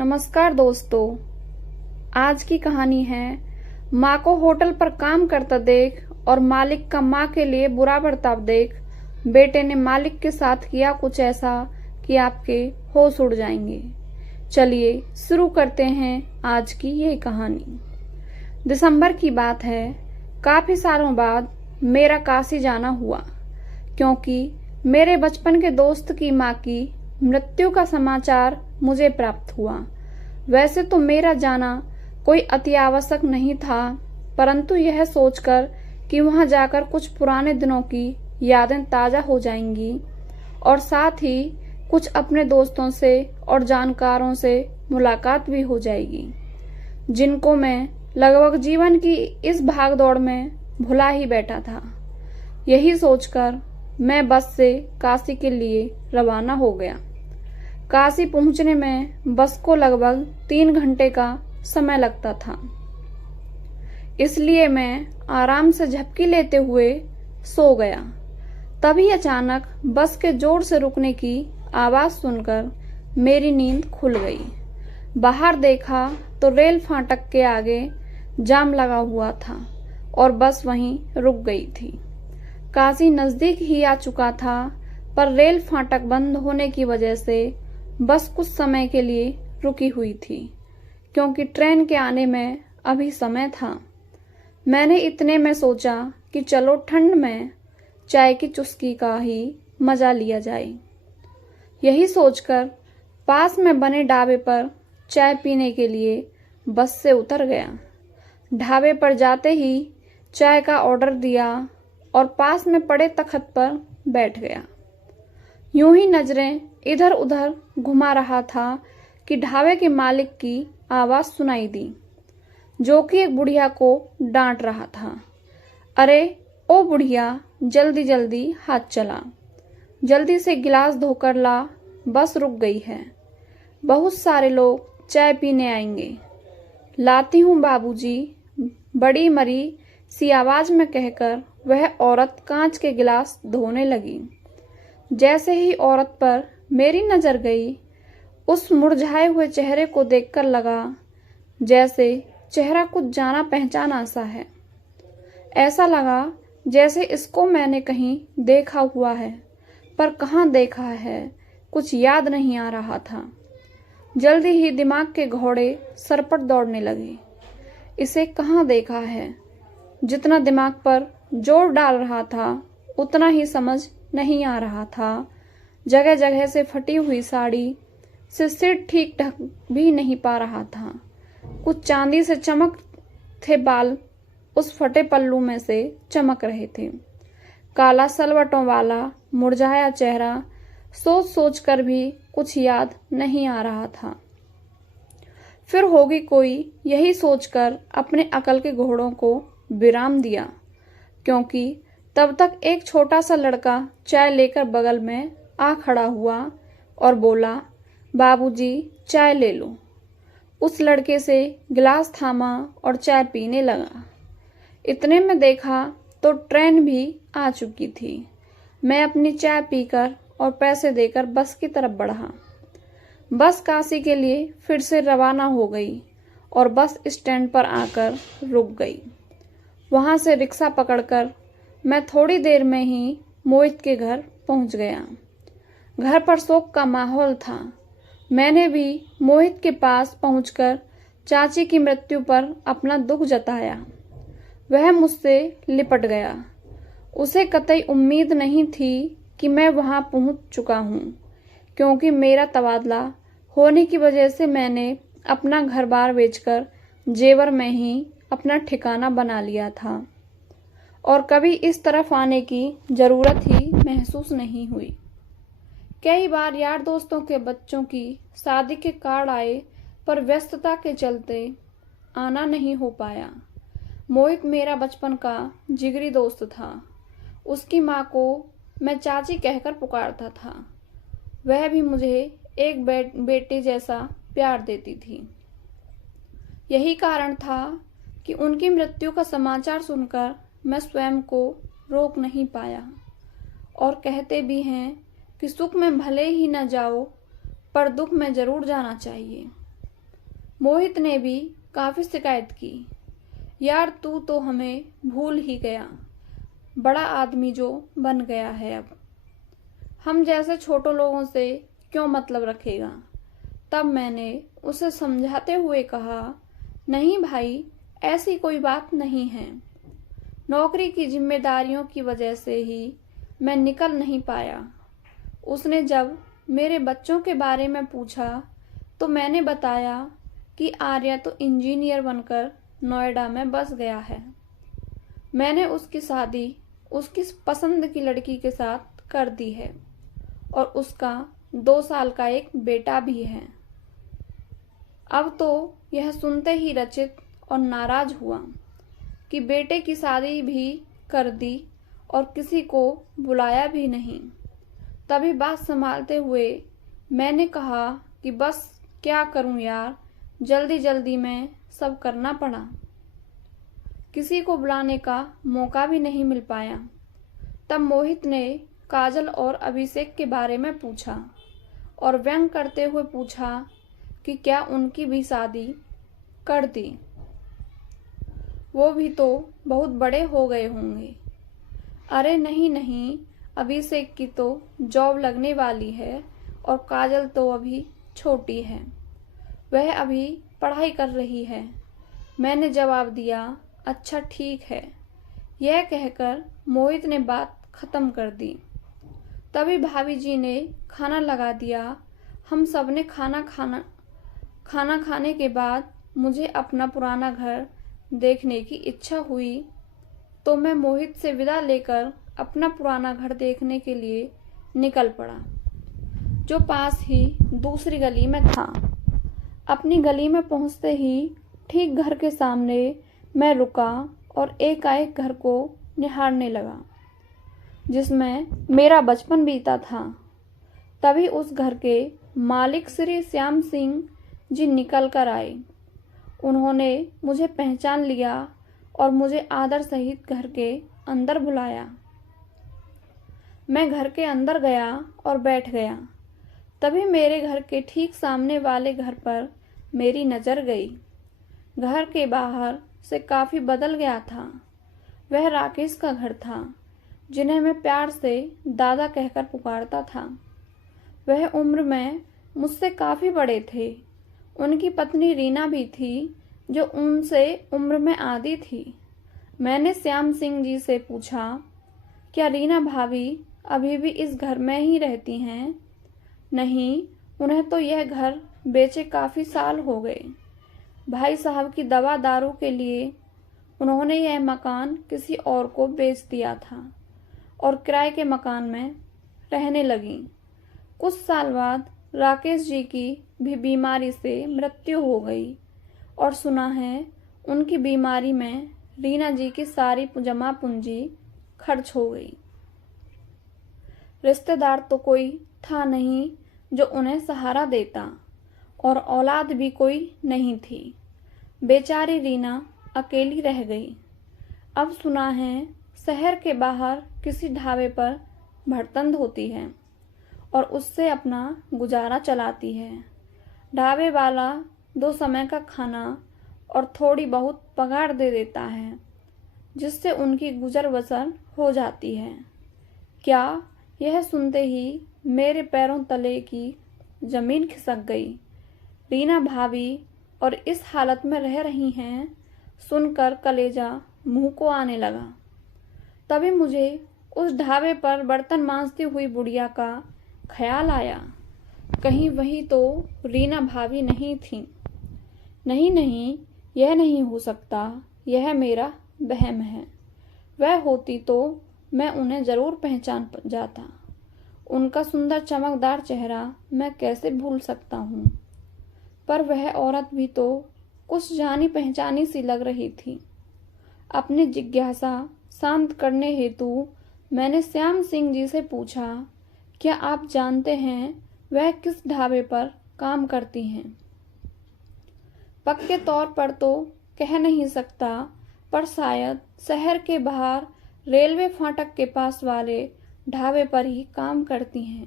नमस्कार दोस्तों। आज की कहानी है माँ को होटल पर काम करता देख और मालिक का माँ के लिए बुरा बर्ताव देख बेटे ने मालिक के साथ किया कुछ ऐसा कि आपके होश उड़ जाएंगे। चलिए शुरू करते हैं आज की ये कहानी। दिसंबर की बात है। काफी सालों बाद मेरा काशी जाना हुआ, क्योंकि मेरे बचपन के दोस्त की माँ की मृत्यु का समाचार मुझे प्राप्त हुआ। वैसे तो मेरा जाना कोई अति आवश्यक नहीं था, परंतु यह सोचकर कि वहां जाकर कुछ पुराने दिनों की यादें ताजा हो जाएंगी और साथ ही कुछ अपने दोस्तों से और जानकारों से मुलाकात भी हो जाएगी, जिनको मैं लगभग जीवन की इस भागदौड़ में भुला ही बैठा था। यही सोचकर मैं बस से काशी के लिए रवाना हो गया। काशी पहुंचने में बस को लगभग 3 घंटे का समय लगता था, इसलिए मैं आराम से झपकी लेते हुए सो गया। तभी अचानक बस के जोर से रुकने की आवाज सुनकर मेरी नींद खुल गई। बाहर देखा तो रेल फाटक के आगे जाम लगा हुआ था और बस वहीं रुक गई थी। काशी नजदीक ही आ चुका था, पर रेल फाटक बंद होने की वजह से बस कुछ समय के लिए रुकी हुई थी, क्योंकि ट्रेन के आने में अभी समय था। मैंने इतने में सोचा कि चलो ठंड में चाय की चुस्की का ही मजा लिया जाए। यही सोचकर पास में बने ढाबे पर चाय पीने के लिए बस से उतर गया। ढाबे पर जाते ही चाय का ऑर्डर दिया और पास में पड़े तख्त पर बैठ गया। यूं ही नजरें इधर उधर घुमा रहा था कि ढाबे के मालिक की आवाज सुनाई दी, जो कि एक बुढ़िया को डांट रहा था। अरे ओ बुढ़िया, जल्दी जल्दी हाथ चला, जल्दी से गिलास धोकर ला, बस रुक गई है। बहुत सारे लोग चाय पीने आएंगे। लाती हूँ बाबूजी, बड़ी मरी सी आवाज में कहकर वह औरत कांच के गिलास धोने लगी। जैसे ही औरत पर मेरी नजर गई, उस मुरझाए हुए चेहरे को देखकर लगा जैसे चेहरा कुछ जाना पहचाना सा है। ऐसा लगा जैसे इसको मैंने कहीं देखा हुआ है, पर कहाँ देखा है कुछ याद नहीं आ रहा था। जल्दी ही दिमाग के घोड़े सरपट दौड़ने लगे। इसे कहाँ देखा है? जितना दिमाग पर जोर डाल रहा था उतना ही समझ नहीं आ रहा था। जगह जगह से फटी हुई साड़ी से सिर ठीक ढक भी नहीं पा रहा था। कुछ चांदी से चमक थे बाल उस फटे पल्लू में से चमक रहे थे। काला सलवटों वाला मुरझाया चेहरा सोच सोच कर भी कुछ याद नहीं आ रहा था। फिर होगी कोई, यही सोचकर अपने अकल के घोड़ों को विराम दिया, क्योंकि तब तक एक छोटा सा लड़का चाय लेकर बगल में आ खड़ा हुआ और बोला, बाबूजी चाय ले लो। उस लड़के से गिलास थामा और चाय पीने लगा। इतने में देखा तो ट्रेन भी आ चुकी थी। मैं अपनी चाय पीकर और पैसे देकर बस की तरफ बढ़ा। बस काशी के लिए फिर से रवाना हो गई और बस स्टैंड पर आकर रुक गई। वहां से रिक्शा पकड़कर मैं थोड़ी देर में ही मोहित के घर पहुंच गया। घर पर शोक का माहौल था। मैंने भी मोहित के पास पहुंचकर चाची की मृत्यु पर अपना दुख जताया। वह मुझसे लिपट गया। उसे कतई उम्मीद नहीं थी कि मैं वहां पहुंच चुका हूं, क्योंकि मेरा तबादला होने की वजह से मैंने अपना घर बार बेचकर जेवर में ही अपना ठिकाना बना लिया था और कभी इस तरफ आने की जरूरत ही महसूस नहीं हुई। कई बार यार दोस्तों के बच्चों की शादी के कार्ड आए, पर व्यस्तता के चलते आना नहीं हो पाया। मोहित मेरा बचपन का जिगरी दोस्त था। उसकी माँ को मैं चाची कहकर पुकारता था। वह भी मुझे एक बेटे जैसा प्यार देती थी। यही कारण था कि उनकी मृत्यु का समाचार सुनकर मैं स्वयं को रोक नहीं पाया। और कहते भी हैं कि सुख में भले ही न जाओ, पर दुख में जरूर जाना चाहिए। मोहित ने भी काफी शिकायत की। यार तू तो हमें भूल ही गया, बड़ा आदमी जो बन गया है अब हम जैसे छोटे लोगों से क्यों मतलब रखेगा। तब मैंने उसे समझाते हुए कहा, नहीं भाई, ऐसी कोई बात नहीं है। नौकरी की जिम्मेदारियों की वजह से ही मैं निकल नहीं पाया। उसने जब मेरे बच्चों के बारे में पूछा तो मैंने बताया कि आर्या तो इंजीनियर बनकर नोएडा में बस गया है। मैंने उसकी शादी उसकी पसंद की लड़की के साथ कर दी है और उसका 2 साल का एक बेटा भी है। अब तो यह सुनते ही रचित और नाराज हुआ कि बेटे की शादी भी कर दी और किसी को बुलाया भी नहीं। तभी बात संभालते हुए मैंने कहा कि बस क्या करूं यार, जल्दी जल्दी में सब करना पड़ा, किसी को बुलाने का मौका भी नहीं मिल पाया। तब मोहित ने काजल और अभिषेक के बारे में पूछा और व्यंग करते हुए पूछा कि क्या उनकी भी शादी कर दी, वो भी तो बहुत बड़े हो गए होंगे। अरे नहीं नहीं, अभिषेक की तो जॉब लगने वाली है और काजल तो अभी छोटी है, वह अभी पढ़ाई कर रही है। मैंने जवाब दिया, अच्छा ठीक है। यह कहकर मोहित ने बात खत्म कर दी। तभी भाभी जी ने खाना लगा दिया। हम सब ने खाना खाने के बाद मुझे अपना पुराना घर देखने की इच्छा हुई तो मैं मोहित से विदा लेकर अपना पुराना घर देखने के लिए निकल पड़ा, जो पास ही दूसरी गली में था। अपनी गली में पहुंचते ही ठीक घर के सामने मैं रुका और एकाएक घर को निहारने लगा जिसमें मेरा बचपन बीता था। तभी उस घर के मालिक श्री श्याम सिंह जी निकल कर आए। उन्होंने मुझे पहचान लिया और मुझे आदर सहित घर के अंदर बुलाया। मैं घर के अंदर गया और बैठ गया। तभी मेरे घर के ठीक सामने वाले घर पर मेरी नज़र गई। घर के बाहर से काफ़ी बदल गया था। वह राकेश का घर था, जिन्हें मैं प्यार से दादा कहकर पुकारता था। वह उम्र में मुझसे काफ़ी बड़े थे। उनकी पत्नी रीना भी थी, जो उनसे उम्र में आधी थी। मैंने श्याम सिंह जी से पूछा, क्या रीना भाभी अभी भी इस घर में ही रहती हैं? नहीं, उन्हें तो यह घर बेचे काफ़ी साल हो गए। भाई साहब की दवा दारू के लिए उन्होंने यह मकान किसी और को बेच दिया था और किराए के मकान में रहने लगी। कुछ साल बाद राकेश जी की भी बीमारी से मृत्यु हो गई और सुना है उनकी बीमारी में रीना जी की सारी जमा पूंजी खर्च हो गई। रिश्तेदार तो कोई था नहीं जो उन्हें सहारा देता और औलाद भी कोई नहीं थी। बेचारी रीना अकेली रह गई। अब सुना है शहर के बाहर किसी ढाबे पर भड़तन होती है और उससे अपना गुजारा चलाती है। ढाबे वाला 2 समय का खाना और थोड़ी बहुत पगार दे देता है, जिससे उनकी गुजर बसर हो जाती है। क्या यह सुनते ही मेरे पैरों तले की जमीन खिसक गई। रीना भाभी और इस हालत में रह रही हैं, सुनकर कलेजा मुंह को आने लगा। तभी मुझे उस ढाबे पर बर्तन मांजती हुई बुढ़िया का ख्याल आया। कहीं वही तो रीना भाभी नहीं थी। नहीं नहीं, यह नहीं हो सकता, यह मेरा वहम है। वह होती तो मैं उन्हें जरूर पहचान जाता। उनका सुंदर चमकदार चेहरा मैं कैसे भूल सकता हूँ। पर वह औरत भी तो कुछ जानी पहचानी सी लग रही थी। अपनी जिज्ञासा शांत करने हेतु मैंने श्याम सिंह जी से पूछा, क्या आप जानते हैं वह किस ढाबे पर काम करती हैं? पक्के तौर पर तो कह नहीं सकता, पर शायद शहर के बाहर रेलवे फाटक के पास वाले ढाबे पर ही काम करती हैं।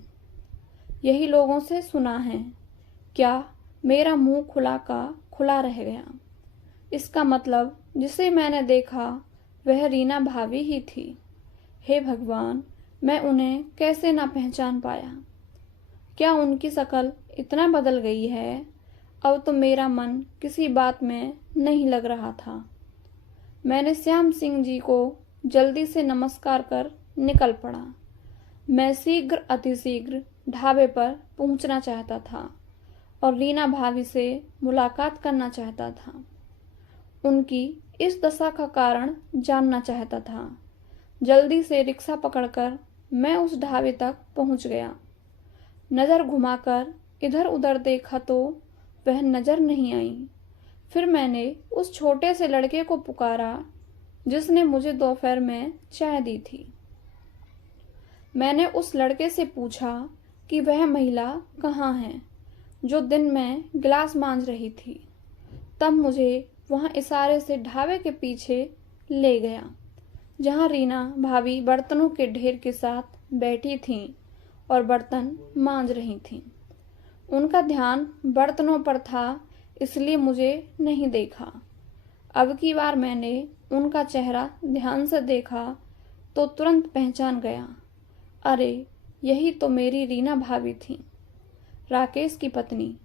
यही लोगों से सुना है। क्या मेरा मुंह खुला का खुला रह गया। इसका मतलब जिसे मैंने देखा वह रीना भाभी ही थी। हे भगवान, मैं उन्हें कैसे ना पहचान पाया। क्या उनकी शक्ल इतना बदल गई है? अब तो मेरा मन किसी बात में नहीं लग रहा था। मैंने श्याम सिंह जी को जल्दी से नमस्कार कर निकल पड़ा। मैं शीघ्र अतिशीघ्र ढाबे पर पहुंचना चाहता था और रीना भाभी से मुलाकात करना चाहता था। उनकी इस दशा का कारण जानना चाहता था। जल्दी से रिक्शा पकड़कर मैं उस ढाबे तक पहुंच गया। नज़र घुमाकर इधर उधर देखा तो वह नज़र नहीं आई। फिर मैंने उस छोटे से लड़के को पुकारा जिसने मुझे दोपहर में चाय दी थी। मैंने उस लड़के से पूछा कि वह महिला कहाँ है जो दिन में गिलास मांज रही थी। तब मुझे वहाँ इशारे से ढाबे के पीछे ले गया जहाँ रीना भाभी बर्तनों के ढेर के साथ बैठी थीं और बर्तन मांज रही थीं। उनका ध्यान बर्तनों पर था, इसलिए मुझे नहीं देखा। अब की बार मैंने उनका चेहरा ध्यान से देखा तो तुरंत पहचान गया। अरे, यही तो मेरी रीना भाभी थी, राकेश की पत्नी।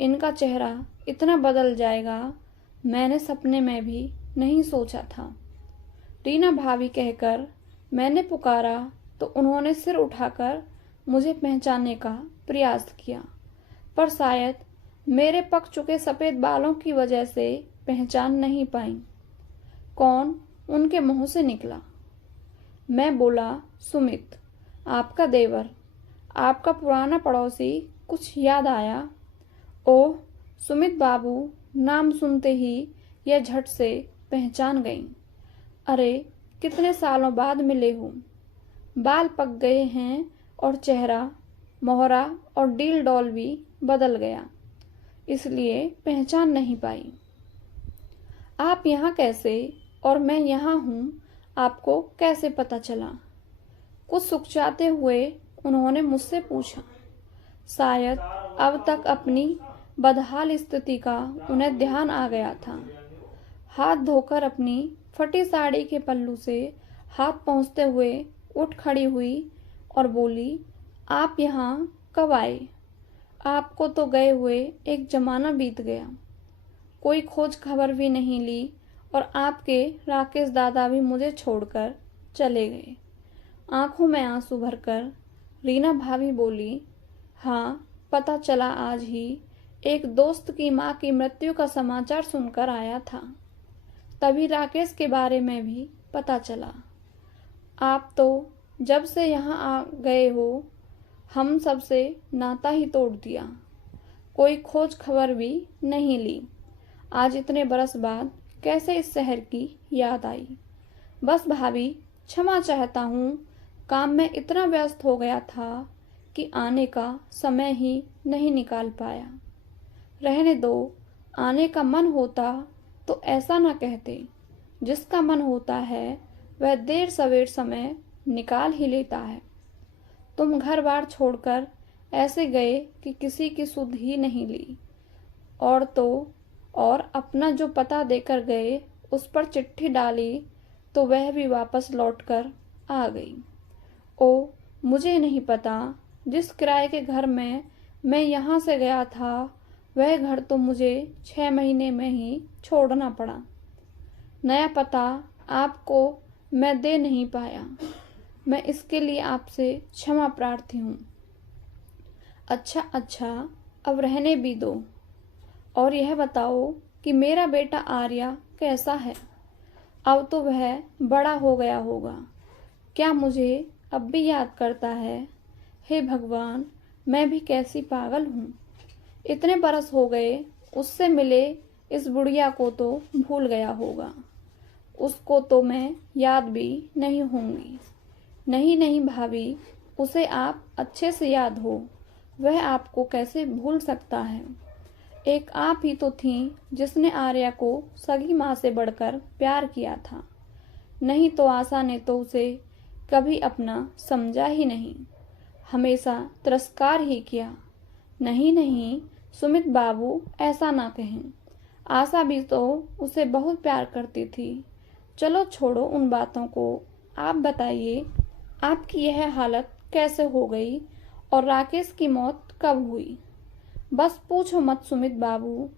इनका चेहरा इतना बदल जाएगा मैंने सपने में भी नहीं सोचा था। रीना भाभी कहकर मैंने पुकारा तो उन्होंने सिर उठाकर मुझे पहचानने का प्रयास किया, पर शायद मेरे पक चुके सफ़ेद बालों की वजह से पहचान नहीं पाई। कौन उनके मुंह से निकला। मैं बोला, सुमित, आपका देवर, आपका पुराना पड़ोसी। कुछ याद आया? ओह, सुमित बाबू नाम सुनते ही यह झट से पहचान गई। अरे, कितने सालों बाद मिले हूँ। बाल पक गए हैं और चेहरा, मोहरा और डील डॉल भी बदल गया, इसलिए पहचान नहीं पाई। आप यहाँ कैसे और मैं यहाँ हूँ, आपको कैसे पता चला? कुछ सुकचाते हुए उन्होंने मुझसे पूछा। शायद अब तक अपनी बदहाल स्थिति का उन्हें ध्यान आ गया था। हाथ धोकर अपनी फटी साड़ी के पल्लू से हाथ पोंछते हुए उठ खड़ी हुई और बोली, आप यहाँ कब आए? आपको तो गए हुए एक जमाना बीत गया। कोई खोज खबर भी नहीं ली और आपके राकेश दादा भी मुझे छोड़कर चले गए। आंखों में आंसू भरकर रीना भाभी बोली, हाँ, पता चला आज ही। एक दोस्त की माँ की मृत्यु का समाचार सुनकर आया था, तभी राकेश के बारे में भी पता चला। आप तो जब से यहाँ आ गए हो हम सबसे नाता ही तोड़ दिया। कोई खोज खबर भी नहीं ली। आज इतने बरस बाद कैसे इस शहर की याद आई? बस भाभी, क्षमा चाहता हूँ, काम में इतना व्यस्त हो गया था कि आने का समय ही नहीं निकाल पाया। रहने दो, आने का मन होता तो ऐसा ना कहते। जिसका मन होता है वह देर सवेर समय निकाल ही लेता है। तुम घर बार छोड़कर ऐसे गए कि किसी की सुध ही नहीं ली, और तो और अपना जो पता देकर गए उस पर चिट्ठी डाली तो वह भी वापस लौटकर आ गई। ओ, मुझे नहीं पता, जिस किराए के घर में मैं यहाँ से गया था वह घर तो मुझे 6 महीने में ही छोड़ना पड़ा। नया पता आपको मैं दे नहीं पाया। मैं इसके लिए आपसे क्षमा प्रार्थी हूँ। अच्छा, अब रहने भी दो। और यह बताओ कि मेरा बेटा आर्या कैसा है? अब तो वह बड़ा हो गया होगा। क्या मुझे अब भी याद करता है? हे भगवान, मैं भी कैसी पागल हूँ। इतने बरस हो गए उससे मिले, इस बुढ़िया को तो भूल गया होगा। उसको तो मैं याद भी नहीं होंगी। नहीं भाभी, उसे आप अच्छे से याद हो। वह आपको कैसे भूल सकता है? एक आप ही तो थीं जिसने आर्या को सगी माँ से बढ़कर प्यार किया था। नहीं तो आशा ने तो उसे कभी अपना समझा ही नहीं, हमेशा तिरस्कार ही किया। नहीं, सुमित बाबू, ऐसा ना कहें। आशा भी तो उसे बहुत प्यार करती थी। चलो छोड़ो उन बातों को, आप बताइए आपकी यह हालत कैसे हो गई और राकेश की मौत कब हुई? बस पूछो मत सुमित बाबू,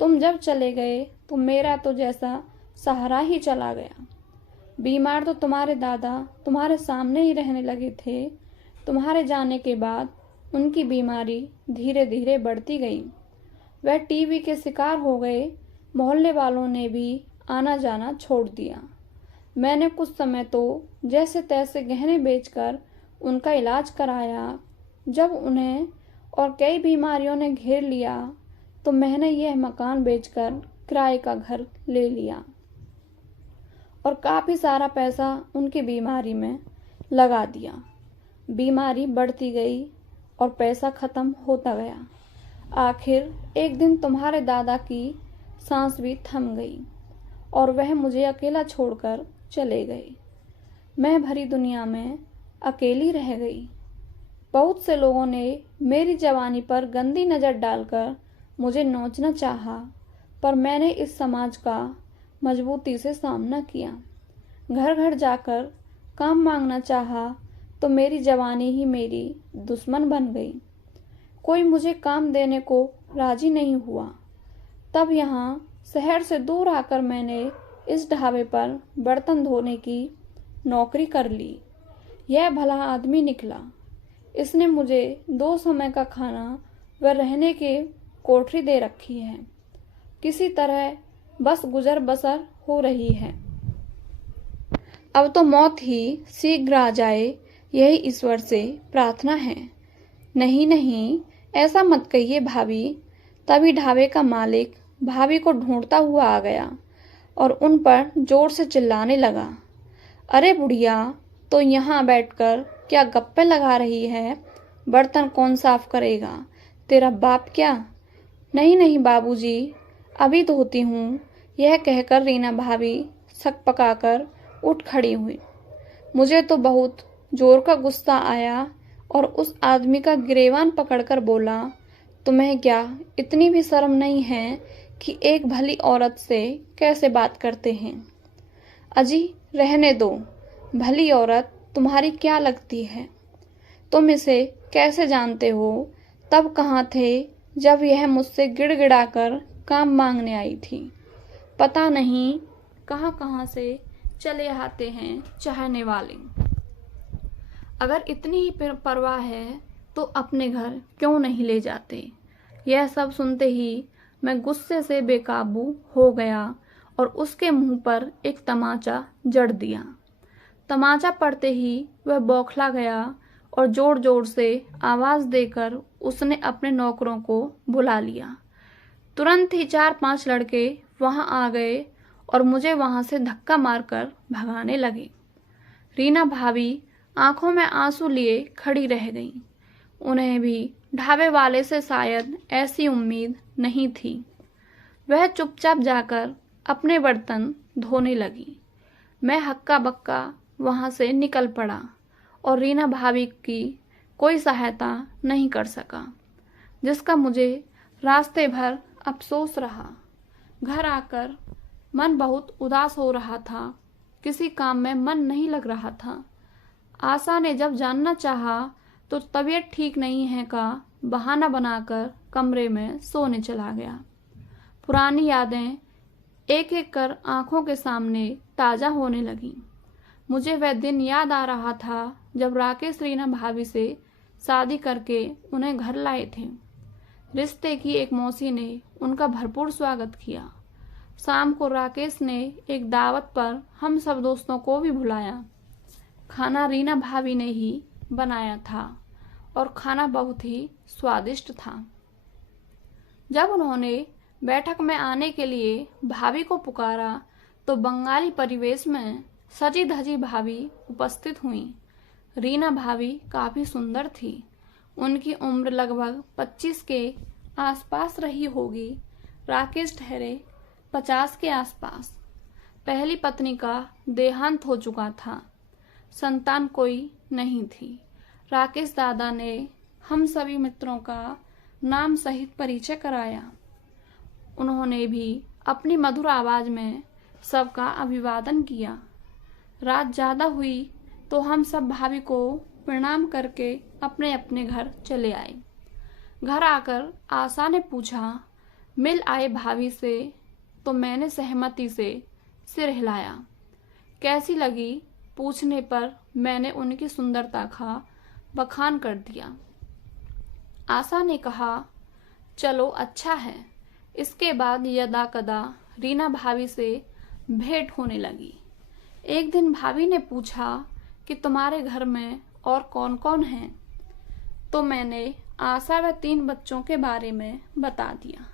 तुम जब चले गए तो मेरा तो जैसा सहारा ही चला गया। बीमार तो तुम्हारे दादा तुम्हारे सामने ही रहने लगे थे। तुम्हारे जाने के बाद उनकी बीमारी धीरे धीरे बढ़ती गई। वह टीबी के शिकार हो गए। मोहल्ले वालों ने भी आना जाना छोड़ दिया। मैंने कुछ समय तो जैसे तैसे गहने बेचकर उनका इलाज कराया। जब उन्हें और कई बीमारियों ने घेर लिया तो मैंने यह मकान बेचकर किराए का घर ले लिया और काफ़ी सारा पैसा उनकी बीमारी में लगा दिया। बीमारी बढ़ती गई और पैसा ख़त्म होता गया। आखिर एक दिन तुम्हारे दादा की सांस भी थम गई और वह मुझे अकेला छोड़कर चले गए। मैं भरी दुनिया में अकेली रह गई। बहुत से लोगों ने मेरी जवानी पर गंदी नज़र डालकर मुझे नोचना चाहा, पर मैंने इस समाज का मजबूती से सामना किया। घर घर जाकर काम मांगना चाहा तो मेरी जवानी ही मेरी दुश्मन बन गई। कोई मुझे काम देने को राजी नहीं हुआ। तब यहाँ शहर से दूर आकर मैंने इस ढाबे पर बर्तन धोने की नौकरी कर ली। यह भला आदमी निकला। इसने मुझे 2 समय का खाना व रहने की कोठरी दे रखी है। किसी तरह बस गुजर बसर हो रही है। अब तो मौत ही शीघ्र आ जाए, यही ईश्वर से प्रार्थना है। नहीं नहीं, ऐसा मत कहिए भाभी। तभी ढाबे का मालिक भाभी को ढूंढता हुआ आ गया और उन पर जोर से चिल्लाने लगा, अरे बुढ़िया, तो यहाँ बैठकर क्या गप्पे लगा रही है? बर्तन कौन साफ करेगा? तेरा बाप क्या? नहीं नहीं बाबूजी, अभी धोती हूँ। यह कहकर रीना भाभी सक पकाकर उठ खड़ी हुई। मुझे तो बहुत जोर का गुस्सा आया और उस आदमी का गिरेबान पकड़कर बोला, तुम्हें क्या इतनी भी शर्म नहीं है कि एक भली औरत से कैसे बात करते हैं? अजी रहने दो, भली औरत तुम्हारी क्या लगती है? तुम इसे कैसे जानते हो? तब कहाँ थे जब यह मुझसे गिड़गिड़ाकर काम मांगने आई थी? पता नहीं कहाँ कहाँ से चले आते हैं चाहने वाले। अगर इतनी ही परवाह है तो अपने घर क्यों नहीं ले जाते? यह सब सुनते ही मैं गुस्से से बेकाबू हो गया और उसके मुंह पर एक तमाचा जड़ दिया। तमाचा पड़ते ही वह बौखला गया और जोर जोर से आवाज़ देकर उसने अपने नौकरों को बुला लिया। तुरंत ही 4-5 लड़के वहां आ गए और मुझे वहां से धक्का मारकर भगाने लगे। रीना भाभी आंखों में आंसू लिए खड़ी रह गईं। उन्हें भी ढाबे वाले से शायद ऐसी उम्मीद नहीं थी। वह चुपचाप जाकर अपने बर्तन धोने लगी। मैं हक्का बक्का वहां से निकल पड़ा और रीना भाभी की कोई सहायता नहीं कर सका, जिसका मुझे रास्ते भर अफसोस रहा। घर आकर मन बहुत उदास हो रहा था। किसी काम में मन नहीं लग रहा था। आशा ने जब जानना चाहा तो तबीयत ठीक नहीं है का बहाना बनाकर कमरे में सोने चला गया। पुरानी यादें एक एक कर आंखों के सामने ताज़ा होने लगीं। मुझे वह दिन याद आ रहा था जब राकेश रीना भाभी से शादी करके उन्हें घर लाए थे। रिश्ते की एक मौसी ने उनका भरपूर स्वागत किया। शाम को राकेश ने एक दावत पर हम सब दोस्तों को भी बुलाया। खाना रीना भाभी ने ही बनाया था और खाना बहुत ही स्वादिष्ट था। जब उन्होंने बैठक में आने के लिए भाभी को पुकारा तो बंगाली परिवेश में सजी धजी भाभी उपस्थित हुई। रीना भाभी काफ़ी सुंदर थी। उनकी उम्र लगभग 25 के आसपास रही होगी। राकेश ठहरे 50 के आसपास। पहली पत्नी का देहांत हो चुका था। संतान कोई नहीं थी। राकेश दादा ने हम सभी मित्रों का नाम सहित परिचय कराया। उन्होंने भी अपनी मधुर आवाज में सबका अभिवादन किया। रात ज्यादा हुई तो हम सब भाभी को प्रणाम करके अपने अपने घर चले आए। घर आकर आशा ने पूछा, मिल आए भाभी से? तो मैंने सहमति से सिर हिलाया। कैसी लगी पूछने पर मैंने उनकी सुंदरता का बखान कर दिया। आशा ने कहा, चलो अच्छा है। इसके बाद यदा कदा रीना भाभी से भेंट होने लगी। एक दिन भाभी ने पूछा कि तुम्हारे घर में और कौन कौन है? तो मैंने आशा व 3 बच्चों के बारे में बता दिया।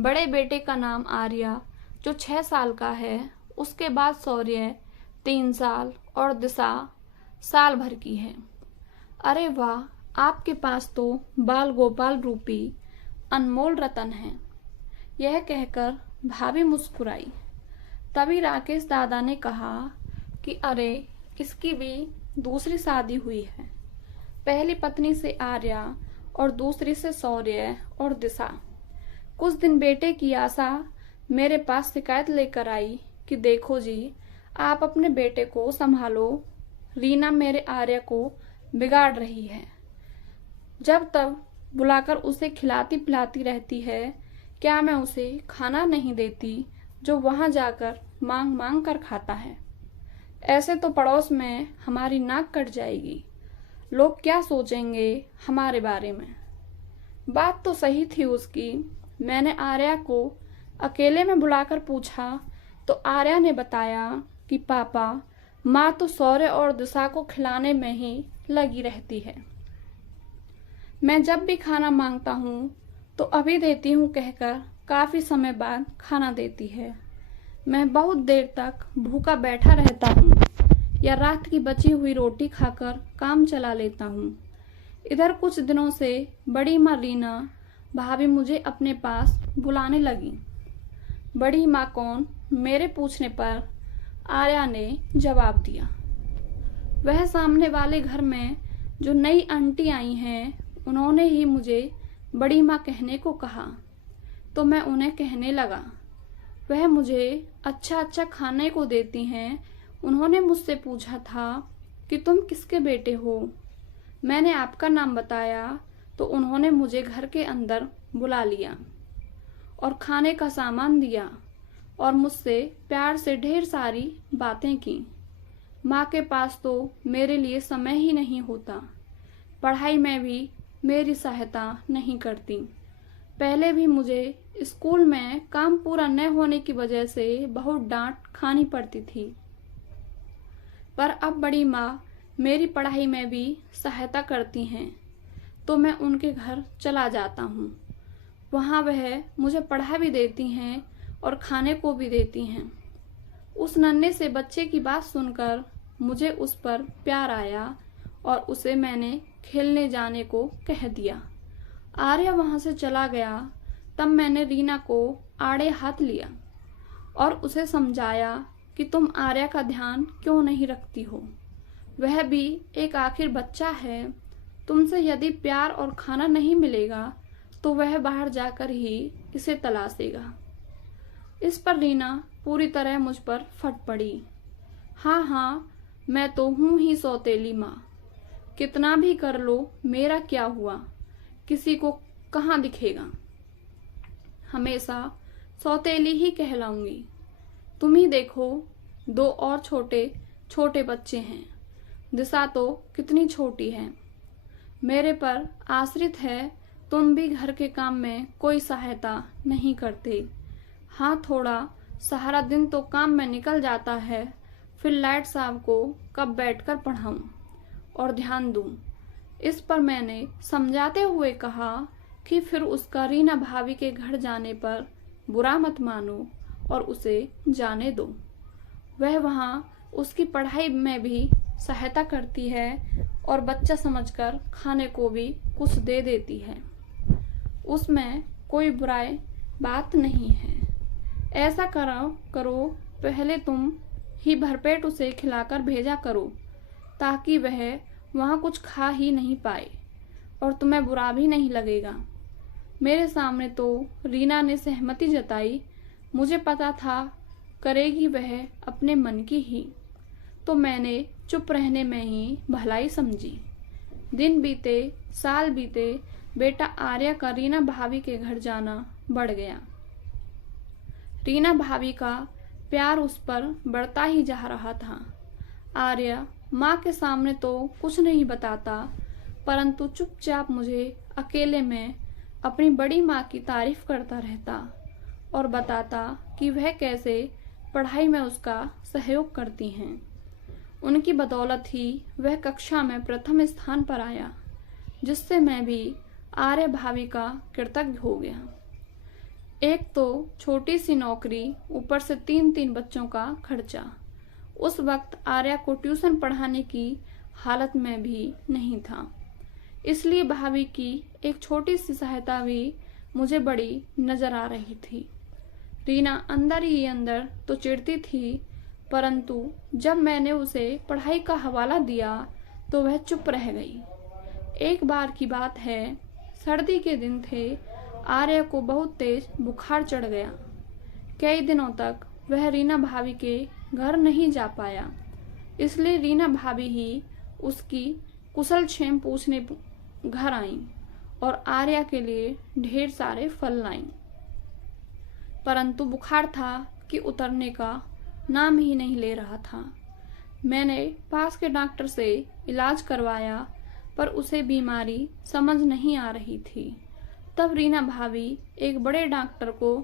बड़े बेटे का नाम आर्या जो 6 साल का है, उसके बाद शौर्य 3 साल और दिशा साल भर की है। अरे वाह, आपके पास तो बाल गोपाल रूपी अनमोल रतन है। यह कहकर भाभी मुस्कुराई। तभी राकेश दादा ने कहा कि अरे इसकी भी दूसरी शादी हुई है। पहली पत्नी से आर्या और दूसरी से शौर्य और दिशा। कुछ दिन बेटे की आशा मेरे पास शिकायत लेकर आई कि देखो जी, आप अपने बेटे को संभालो, रीना मेरे आर्या को बिगाड़ रही है। जब तब बुलाकर उसे खिलाती पिलाती रहती है। क्या मैं उसे खाना नहीं देती जो वहां जाकर मांग मांग कर खाता है? ऐसे तो पड़ोस में हमारी नाक कट जाएगी। लोग क्या सोचेंगे हमारे बारे में? बात तो सही थी उसकी। मैंने आर्या को अकेले में बुलाकर पूछा तो आर्या ने बताया कि पापा, माँ तो शौर्य और दिशा को खिलाने में ही लगी रहती है। मैं जब भी खाना मांगता हूँ तो अभी देती हूँ कहकर काफी समय बाद खाना देती है। मैं बहुत देर तक भूखा बैठा रहता हूँ या रात की बची हुई रोटी खाकर काम चला लेता हूँ। इधर कुछ दिनों से बड़ी माँ रीना भाभी मुझे अपने पास बुलाने लगी। बड़ी माँ कौन? मेरे पूछने पर आर्या ने जवाब दिया, वह सामने वाले घर में जो नई आंटी आई हैं, उन्होंने ही मुझे बड़ी माँ कहने को कहा तो मैं उन्हें कहने लगा। वह मुझे अच्छा अच्छा खाने को देती हैं। उन्होंने मुझसे पूछा था कि तुम किसके बेटे हो? मैंने आपका नाम बताया तो उन्होंने मुझे घर के अंदर बुला लिया और खाने का सामान दिया और मुझसे प्यार से ढेर सारी बातें की। माँ के पास तो मेरे लिए समय ही नहीं होता। पढ़ाई में भी मेरी सहायता नहीं करती। पहले भी मुझे स्कूल में काम पूरा न होने की वजह से बहुत डांट खानी पड़ती थी, पर अब बड़ी माँ मेरी पढ़ाई में भी सहायता करती हैं तो मैं उनके घर चला जाता हूँ। वहाँ वह मुझे पढ़ा भी देती हैं और खाने को भी देती हैं। उस नन्हे से बच्चे की बात सुनकर मुझे उस पर प्यार आया और उसे मैंने खेलने जाने को कह दिया। आर्या वहां से चला गया। तब मैंने रीना को आड़े हाथ लिया और उसे समझाया कि तुम आर्या का ध्यान क्यों नहीं रखती हो। वह भी एक आखिर बच्चा है। तुमसे यदि प्यार और खाना नहीं मिलेगा तो वह बाहर जाकर ही इसे तलाशेगा। इस पर रीना पूरी तरह मुझ पर फट पड़ी। हाँ, मैं तो हूं ही सौतेली माँ। कितना भी कर लो, मेरा क्या हुआ? किसी को कहाँ दिखेगा? हमेशा सौतेली ही कहलाऊंगी। तुम ही देखो, 2 और छोटे छोटे बच्चे हैं। दिशा तो कितनी छोटी है, मेरे पर आश्रित है। तुम भी घर के काम में कोई सहायता नहीं करते। हाँ, थोड़ा सारा दिन तो काम में निकल जाता है। फिर लाइट साहब को कब बैठकर पढ़ाऊं और ध्यान दूं। इस पर मैंने समझाते हुए कहा कि फिर उसका रीना भाभी के घर जाने पर बुरा मत मानो और उसे जाने दो। वह वहाँ उसकी पढ़ाई में भी सहायता करती है और बच्चा समझकर खाने को भी कुछ दे देती है। उसमें कोई बुराई बात नहीं है। ऐसा करो, पहले तुम ही भरपेट उसे खिलाकर भेजा करो ताकि वह वहाँ कुछ खा ही नहीं पाए और तुम्हें बुरा भी नहीं लगेगा। मेरे सामने तो रीना ने सहमति जताई मुझे पता था करेगी वह अपने मन की ही, तो मैंने चुप रहने में ही भलाई समझी। दिन बीते, साल बीते, बेटा आर्या का रीना भाभी के घर जाना बढ़ गया। रीना भाभी का प्यार उस पर बढ़ता ही जा रहा था। आर्या माँ के सामने तो कुछ नहीं बताता, परंतु चुपचाप मुझे अकेले में अपनी बड़ी माँ की तारीफ करता रहता और बताता कि वह कैसे पढ़ाई में उसका सहयोग करती हैं। उनकी बदौलत ही वह कक्षा में प्रथम स्थान पर आया, जिससे मैं भी आर्य भाभी का कृतज्ञ हो गया। एक तो छोटी सी नौकरी, ऊपर से 3-3 बच्चों का खर्चा। उस वक्त आर्या को ट्यूशन पढ़ाने की हालत में भी नहीं था, इसलिए भाभी की एक छोटी सी सहायता भी मुझे बड़ी नजर आ रही थी। रीना अंदर ही अंदर तो चिढ़ती थी, परंतु जब मैंने उसे पढ़ाई का हवाला दिया तो वह चुप रह गई। एक बार की बात है, सर्दी के दिन थे, आर्य को बहुत तेज बुखार चढ़ गया। कई दिनों तक वह रीना भाभी के घर नहीं जा पाया, इसलिए रीना भाभी ही उसकी कुशल क्षेम पूछने घर आईं और आर्या के लिए ढेर सारे फल लाईं। परंतु बुखार था कि उतरने का नाम ही नहीं ले रहा था। मैंने पास के डॉक्टर से इलाज करवाया, पर उसे बीमारी समझ नहीं आ रही थी। तब रीना भाभी एक बड़े डॉक्टर को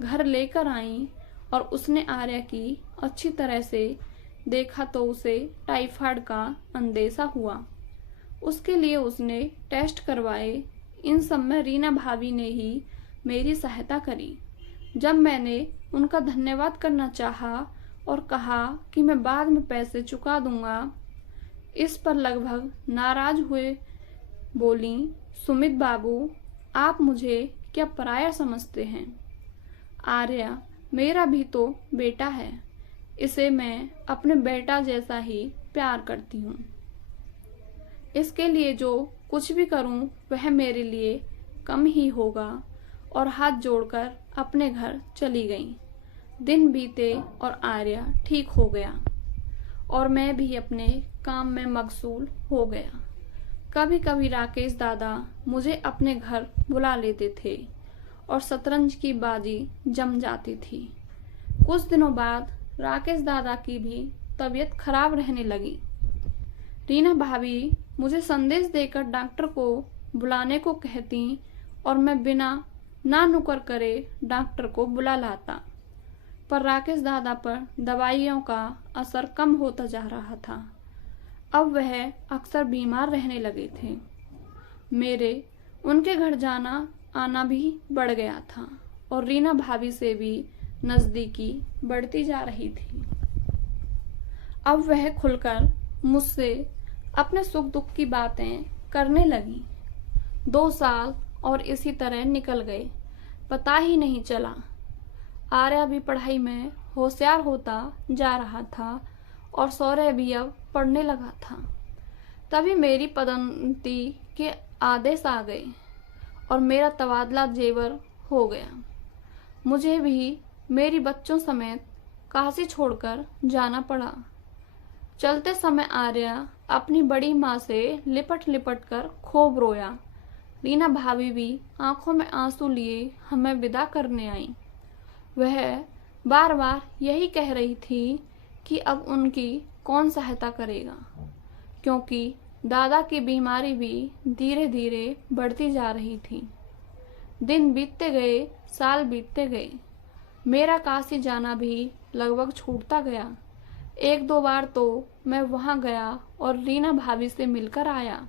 घर लेकर आई और उसने आर्या की अच्छी तरह से देखा तो उसे टाइफाइड का अंदेशा हुआ। उसके लिए उसने टेस्ट करवाए। इन सब में रीना भाभी ने ही मेरी सहायता करी। जब मैंने उनका धन्यवाद करना चाहा और कहा कि मैं बाद में पैसे चुका दूंगा, इस पर लगभग नाराज हुए बोली, सुमित बाबू, आप मुझे क्या पराया समझते हैं? आर्या मेरा भी तो बेटा है, इसे मैं अपने बेटा जैसा ही प्यार करती हूँ। इसके लिए जो कुछ भी करूँ वह मेरे लिए कम ही होगा। और हाथ जोड़कर अपने घर चली गई। दिन बीते और आर्या ठीक हो गया और मैं भी अपने काम में मशगूल हो गया। कभी कभी राकेश दादा मुझे अपने घर बुला लेते थे और शतरंज की बाजी जम जाती थी। कुछ दिनों बाद राकेश दादा की भी तबीयत खराब रहने लगी। रीना भाभी मुझे संदेश देकर डॉक्टर को बुलाने को कहती और मैं बिना ना नुकर करे डॉक्टर को बुला लाता, पर राकेश दादा पर दवाइयों का असर कम होता जा रहा था। अब वह अक्सर बीमार रहने लगे थे। मेरे उनके घर जाना आना भी बढ़ गया था और रीना भाभी से भी नजदीकी बढ़ती जा रही थी। अब वह खुलकर मुझसे अपने सुख दुख की बातें करने लगी। 2 साल और इसी तरह निकल गए, पता ही नहीं चला। आर्या भी पढ़ाई में होशियार होता जा रहा था और सौर्य भी अब पढ़ने लगा था। तभी मेरी पदोन्नति के आदेश आ गए और मेरा तबादला जेवर हो गया। मुझे भी मेरी बच्चों समेत काशी छोड़कर जाना पड़ा। चलते समय आर्या अपनी बड़ी माँ से लिपट लिपट कर खूब रोया। रीना भाभी भी आंखों में आंसू लिए हमें विदा करने आई। वह बार बार यही कह रही थी कि अब उनकी कौन सहायता करेगा, क्योंकि दादा की बीमारी भी धीरे धीरे बढ़ती जा रही थी। दिन बीतते गए, साल बीतते गए, मेरा काशी जाना भी लगभग छूटता गया। 1-2 बार तो मैं वहां गया और रीना भाभी से मिलकर आया।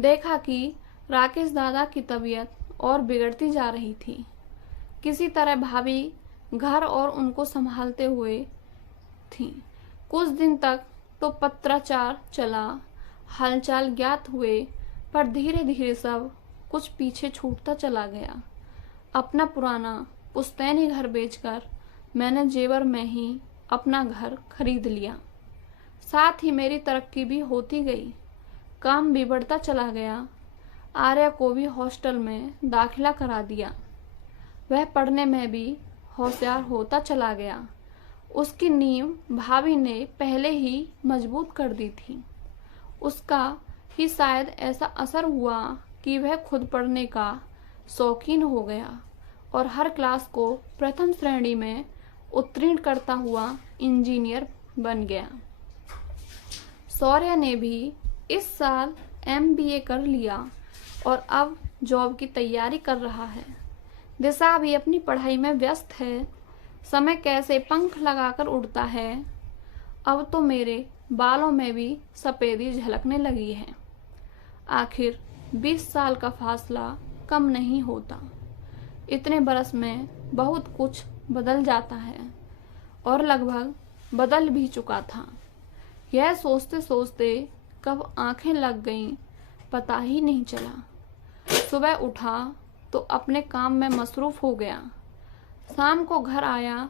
देखा कि राकेश दादा की तबीयत और बिगड़ती जा रही थी। किसी तरह भाभी घर और उनको संभालते हुए थी। कुछ दिन तक तो पत्राचार चला, हालचाल ज्ञात हुए, पर धीरे धीरे सब कुछ पीछे छूटता चला गया। अपना पुराना पुश्तैनी घर बेचकर मैंने जेवर में ही अपना घर खरीद लिया। साथ ही मेरी तरक्की भी होती गई, काम भी बढ़ता चला गया। आर्या को भी हॉस्टल में दाखिला करा दिया। वह पढ़ने में भी होशियार होता चला गया। उसकी नींव भाभी ने पहले ही मजबूत कर दी थी। उसका ही शायद ऐसा असर हुआ कि वह खुद पढ़ने का शौकीन हो गया और हर क्लास को प्रथम श्रेणी में उत्तीर्ण करता हुआ इंजीनियर बन गया। शौर्य ने भी इस साल MBA कर लिया और अब जॉब की तैयारी कर रहा है। दिशा भी अपनी पढ़ाई में व्यस्त है। समय कैसे पंख लगाकर उड़ता है। अब तो मेरे बालों में भी सफेदी झलकने लगी है। आखिर 20 साल का फासला कम नहीं होता। इतने बरस में बहुत कुछ बदल जाता है और लगभग बदल भी चुका था। यह सोचते सोचते कब आंखें लग गईं पता ही नहीं चला। सुबह उठा तो अपने काम में मसरूफ हो गया। शाम को घर आया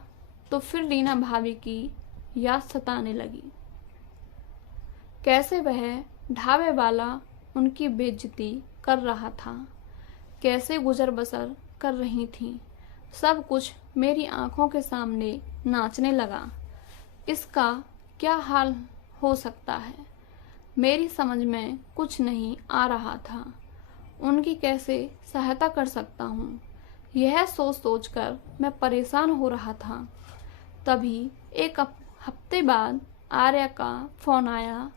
तो फिर रीना भाभी की याद सताने लगी। कैसे वह ढाबे वाला उनकी बेइज्जती कर रहा था, कैसे गुजर बसर कर रही थी। सब कुछ मेरी आंखों के सामने नाचने लगा। इसका क्या हाल हो सकता है, मेरी समझ में कुछ नहीं आ रहा था। उनकी कैसे सहायता कर सकता हूँ, यह सोच सोच कर मैं परेशान हो रहा था। तभी एक हफ्ते बाद आर्या का फ़ोन आया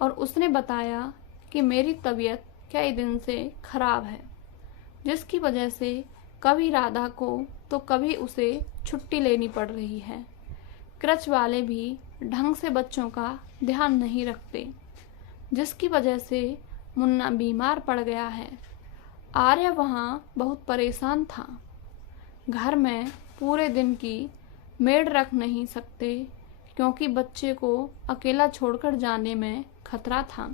और उसने बताया कि मेरी तबीयत कई दिन से खराब है, जिसकी वजह से कभी राधा को तो कभी उसे छुट्टी लेनी पड़ रही है। क्रच वाले भी ढंग से बच्चों का ध्यान नहीं रखते, जिसकी वजह से मुन्ना बीमार पड़ गया है। आर्या वहाँ बहुत परेशान था। घर में पूरे दिन की मेड रख नहीं सकते क्योंकि बच्चे को अकेला छोड़कर जाने में खतरा था।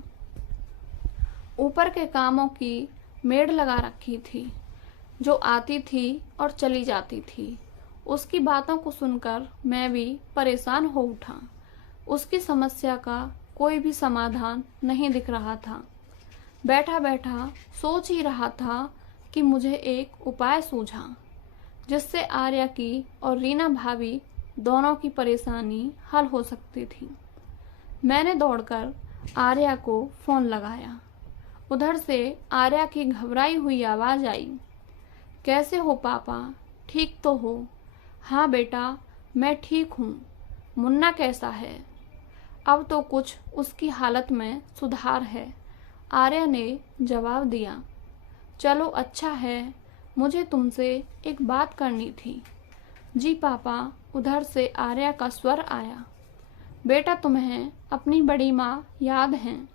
ऊपर के कामों की मेड लगा रखी थी जो आती थी और चली जाती थी। उसकी बातों को सुनकर मैं भी परेशान हो उठा। उसकी समस्या का कोई भी समाधान नहीं दिख रहा था। बैठा बैठा सोच ही रहा था कि मुझे एक उपाय सूझा जिससे आर्या की और रीना भाभी दोनों की परेशानी हल हो सकती थी। मैंने दौड़कर आर्या को फ़ोन लगाया। उधर से आर्या की घबराई हुई आवाज़ आई, कैसे हो पापा, ठीक तो हो? हाँ बेटा, मैं ठीक हूँ। मुन्ना कैसा है? अब तो कुछ उसकी हालत में सुधार है, आर्या ने जवाब दिया। चलो अच्छा है, मुझे तुमसे एक बात करनी थी। जी पापा, उधर से आर्या का स्वर आया। बेटा, तुम्हें अपनी बड़ी माँ याद हैं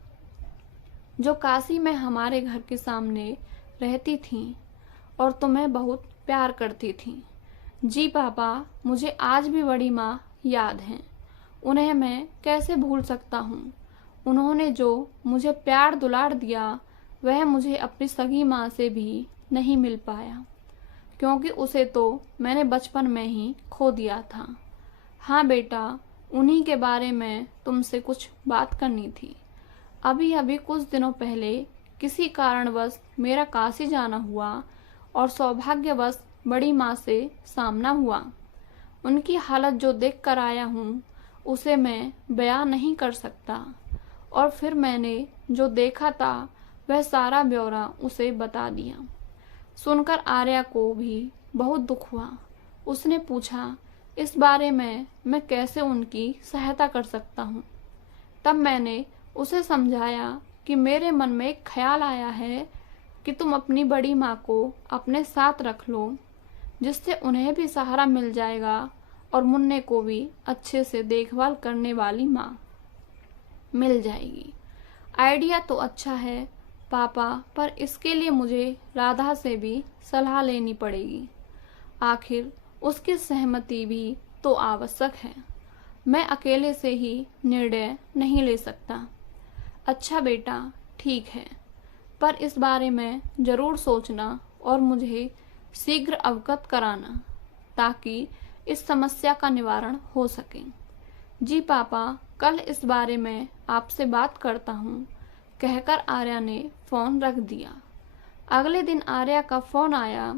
जो काशी में हमारे घर के सामने रहती थीं और तुम्हें बहुत प्यार करती थीं? जी पापा, मुझे आज भी बड़ी माँ याद हैं। उन्हें मैं कैसे भूल सकता हूँ। उन्होंने जो मुझे प्यार दुलार दिया वह मुझे अपनी सगी माँ से भी नहीं मिल पाया, क्योंकि उसे तो मैंने बचपन में ही खो दिया था। हाँ बेटा, उन्हीं के बारे में तुमसे कुछ बात करनी थी। अभी अभी कुछ दिनों पहले किसी कारणवश मेरा काशी जाना हुआ और सौभाग्यवश बड़ी माँ से सामना हुआ। उनकी हालत जो देख कर आया हूँ उसे मैं बयां नहीं कर सकता। और फिर मैंने जो देखा था वह सारा ब्यौरा उसे बता दिया। सुनकर आर्या को भी बहुत दुख हुआ। उसने पूछा, इस बारे में मैं कैसे उनकी सहायता कर सकता हूँ? तब मैंने उसे समझाया कि मेरे मन में एक ख्याल आया है कि तुम अपनी बड़ी माँ को अपने साथ रख लो, जिससे उन्हें भी सहारा मिल जाएगा और मुन्ने को भी अच्छे से देखभाल करने वाली माँ मिल जाएगी। आइडिया तो अच्छा है पापा, पर इसके लिए मुझे राधा से भी सलाह लेनी पड़ेगी। आखिर उसकी सहमति भी तो आवश्यक है। मैं अकेले से ही निर्णय नहीं ले सकता। अच्छा बेटा, ठीक है, पर इस बारे में ज़रूर सोचना और मुझे शीघ्र अवगत कराना ताकि इस समस्या का निवारण हो सके। जी पापा, कल इस बारे में आपसे बात करता हूँ, कहकर आर्या ने फ़ोन रख दिया। अगले दिन आर्या का फ़ोन आया।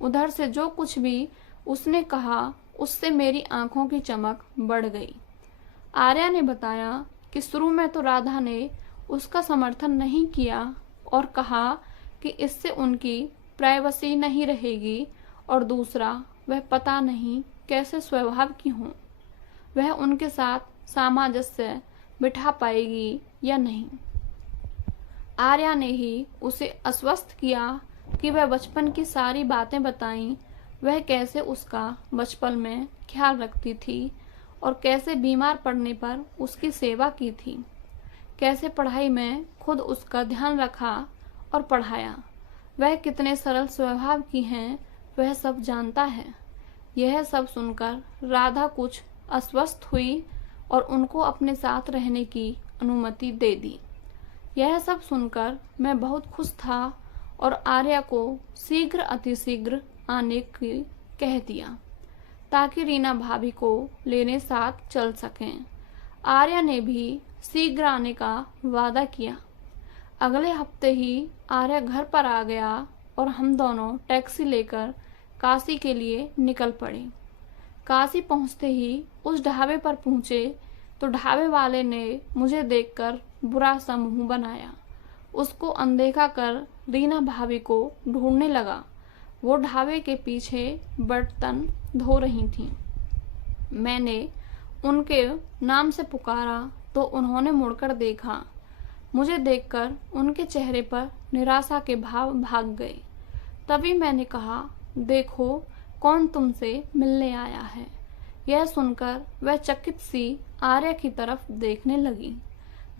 उधर से जो कुछ भी उसने कहा उससे मेरी आंखों की चमक बढ़ गई। आर्या ने बताया कि शुरू में तो राधा ने उसका समर्थन नहीं किया और कहा कि इससे उनकी प्राइवेसी नहीं रहेगी और दूसरा वह पता नहीं कैसे स्वभाव की हों, वह उनके साथ सामंजस्य बिठा पाएगी या नहीं। आर्या ने ही उसे आश्वस्त किया कि वह बचपन की सारी बातें बताई, वह कैसे उसका बचपन में ख्याल रखती थी और कैसे बीमार पड़ने पर उसकी सेवा की थी, कैसे पढ़ाई में खुद उसका ध्यान रखा और पढ़ाया, वह कितने सरल स्वभाव की हैं, वह सब जानता है। यह सब सुनकर राधा कुछ अस्वस्थ हुई और उनको अपने साथ रहने की अनुमति दे दी। यह सब सुनकर मैं बहुत खुश था और आर्या को शीघ्र अतिशीघ्र आने की कह दिया ताकि रीना भाभी को लेने साथ चल सकें। आर्या ने भी शीघ्र आने का वादा किया। अगले हफ्ते ही आर्या घर पर आ गया और हम दोनों टैक्सी लेकर काशी के लिए निकल पड़े। काशी पहुंचते ही उस ढाबे पर पहुंचे तो ढाबे वाले ने मुझे देखकर बुरा सा मुंह बनाया। उसको अनदेखा कर रीना भाभी को ढूंढने लगा। वो ढाबे के पीछे बर्तन धो रही थीं। मैंने उनके नाम से पुकारा तो उन्होंने मुड़कर देखा। मुझे देखकर उनके चेहरे पर निराशा के भाव भाग गए। तभी मैंने कहा, देखो कौन तुमसे मिलने आया है। यह सुनकर वह चकित सी आर्या की तरफ देखने लगी।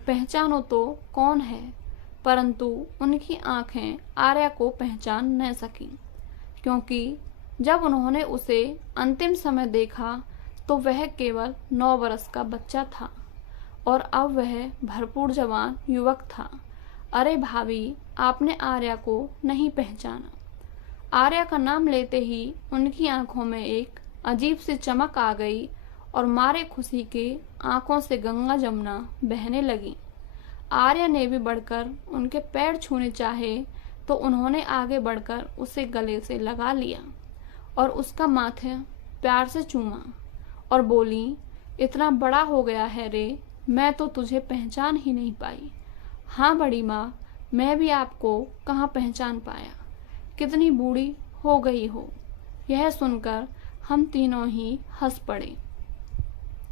पहचानो तो कौन है, परंतु उनकी आंखें आर्या को पहचान न सकी, क्योंकि जब उन्होंने उसे अंतिम समय देखा तो वह केवल 9 वर्ष का बच्चा था और अब वह भरपूर जवान युवक था। अरे भाभी, आपने आर्या को नहीं पहचाना। आर्या का नाम लेते ही उनकी आंखों में एक अजीब सी चमक आ गई और मारे खुशी के आंखों से गंगा जमुना बहने लगी। आर्या ने भी बढ़कर उनके पैर छूने चाहे तो उन्होंने आगे बढ़कर उसे गले से लगा लिया और उसका माथे प्यार से चूमा और बोली, इतना बड़ा हो गया है रे, मैं तो तुझे पहचान ही नहीं पाई। हाँ बड़ी माँ, मैं भी आपको कहाँ पहचान पाया, कितनी बूढ़ी हो गई हो। यह सुनकर हम तीनों ही हंस पड़े।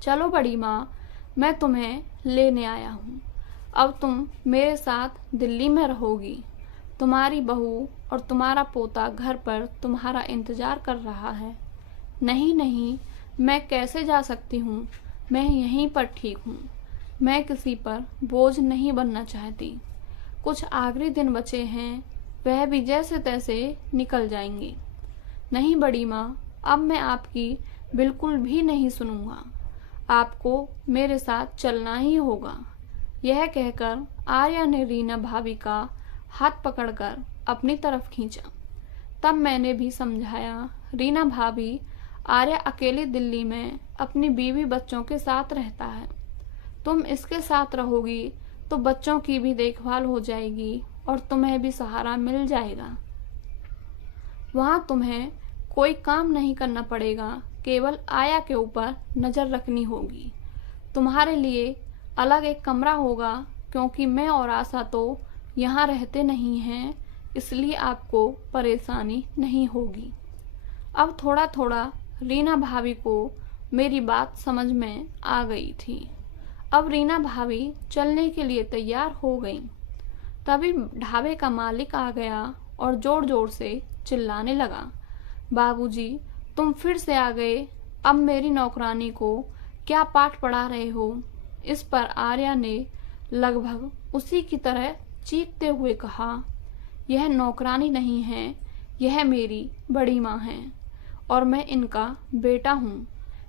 चलो बड़ी माँ, मैं तुम्हें लेने आया हूँ। अब तुम मेरे साथ दिल्ली में रहोगी। तुम्हारी बहू और तुम्हारा पोता घर पर तुम्हारा इंतजार कर रहा है। नहीं नहीं, मैं कैसे जा सकती हूँ, मैं यहीं पर ठीक हूँ। मैं किसी पर बोझ नहीं बनना चाहती। कुछ आखिरी दिन बचे हैं, वह भी जैसे तैसे निकल जाएंगे। नहीं बड़ी माँ, अब मैं आपकी बिल्कुल भी नहीं सुनूंगा। आपको मेरे साथ चलना ही होगा। यह कहकर आर्या ने रीना भाभी का हाथ पकड़कर अपनी तरफ खींचा। तब मैंने भी समझाया, रीना भाभी, आर्या अकेले दिल्ली में अपनी बीवी बच्चों के साथ रहता है। तुम इसके साथ रहोगी तो बच्चों की भी देखभाल हो जाएगी और तुम्हें भी सहारा मिल जाएगा। वहां तुम्हें कोई काम नहीं करना पड़ेगा, केवल आया के ऊपर नजर रखनी होगी। तुम्हारे लिए अलग एक कमरा होगा, क्योंकि मैं और आशा तो यहाँ रहते नहीं हैं, इसलिए आपको परेशानी नहीं होगी। अब थोड़ा थोड़ा रीना भाभी को मेरी बात समझ में आ गई थी। अब रीना भाभी चलने के लिए तैयार हो गई। तभी ढाबे का मालिक आ गया और जोर जोर से चिल्लाने लगा, बाबूजी, तुम फिर से आ गए। अब मेरी नौकरानी को क्या पाठ पढ़ा रहे हो। इस पर आर्या ने लगभग उसी की तरह चीखते हुए कहा, यह नौकरानी नहीं है, यह मेरी बड़ी माँ है और मैं इनका बेटा हूँ।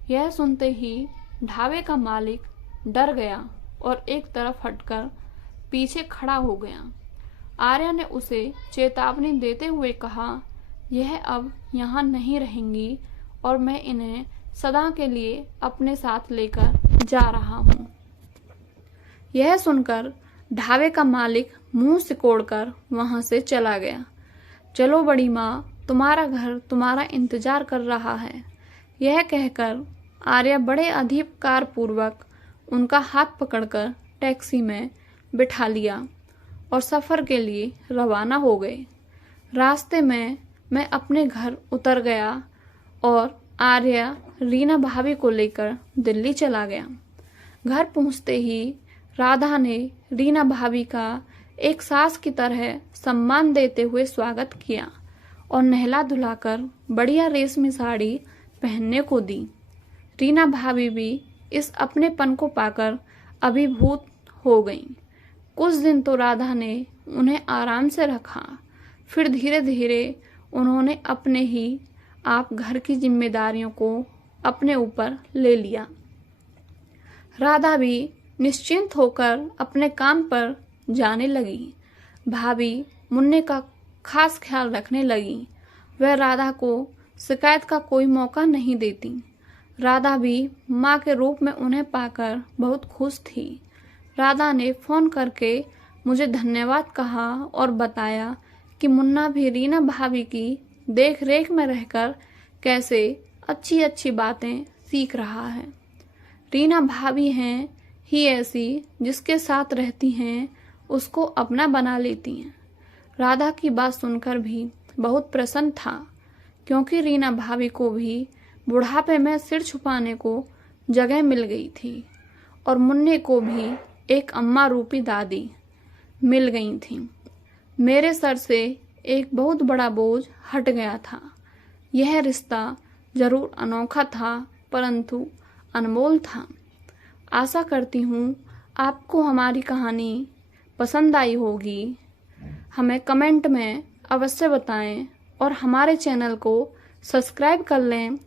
यह सुनते ही ढाबे का मालिक डर गया और एक तरफ हटकर पीछे खड़ा हो गया। आर्या ने उसे चेतावनी देते हुए कहा, यह अब यहाँ नहीं रहेंगी और मैं इन्हें सदा के लिए अपने साथ लेकर जा रहा हूँ। यह सुनकर ढाबे का मालिक मुंह सिकोड़कर वहां से चला गया। चलो बड़ी माँ, तुम्हारा घर तुम्हारा इंतजार कर रहा है। यह कहकर आर्या बड़े अधिकार पूर्वक उनका हाथ पकड़कर टैक्सी में बिठा लिया और सफ़र के लिए रवाना हो गए। रास्ते में मैं अपने घर उतर गया और आर्या रीना भाभी को लेकर दिल्ली चला गया। घर पहुंचते ही राधा ने रीना भाभी का एक सास की तरह सम्मान देते हुए स्वागत किया और नहला धुलाकर बढ़िया रेशमी साड़ी पहनने को दी। रीना भाभी भी इस अपनेपन को पाकर अभिभूत हो गईं। कुछ दिन तो राधा ने उन्हें आराम से रखा, फिर धीरे धीरे उन्होंने अपने ही आप घर की जिम्मेदारियों को अपने ऊपर ले लिया। राधा भी निश्चिंत होकर अपने काम पर जाने लगी। भाभी मुन्ने का खास ख्याल रखने लगी। वह राधा को शिकायत का कोई मौका नहीं देती। राधा भी माँ के रूप में उन्हें पाकर बहुत खुश थी। राधा ने फ़ोन करके मुझे धन्यवाद कहा और बताया कि मुन्ना भी रीना भाभी की देख रेख में रहकर कैसे अच्छी अच्छी बातें सीख रहा है। रीना भाभी हैं ही ऐसी जिसके साथ रहती हैं उसको अपना बना लेती हैं। राधा की बात सुनकर भी बहुत प्रसन्न था, क्योंकि रीना भाभी को भी बुढ़ापे में सिर छुपाने को जगह मिल गई थी और मुन्ने को भी एक अम्मा रूपी दादी मिल गई थी। मेरे सर से एक बहुत बड़ा बोझ हट गया था। यह रिश्ता जरूर अनोखा था, परंतु अनमोल था। आशा करती हूँ आपको हमारी कहानी पसंद आई होगी। हमें कमेंट में अवश्य बताएं और हमारे चैनल को सब्सक्राइब कर लें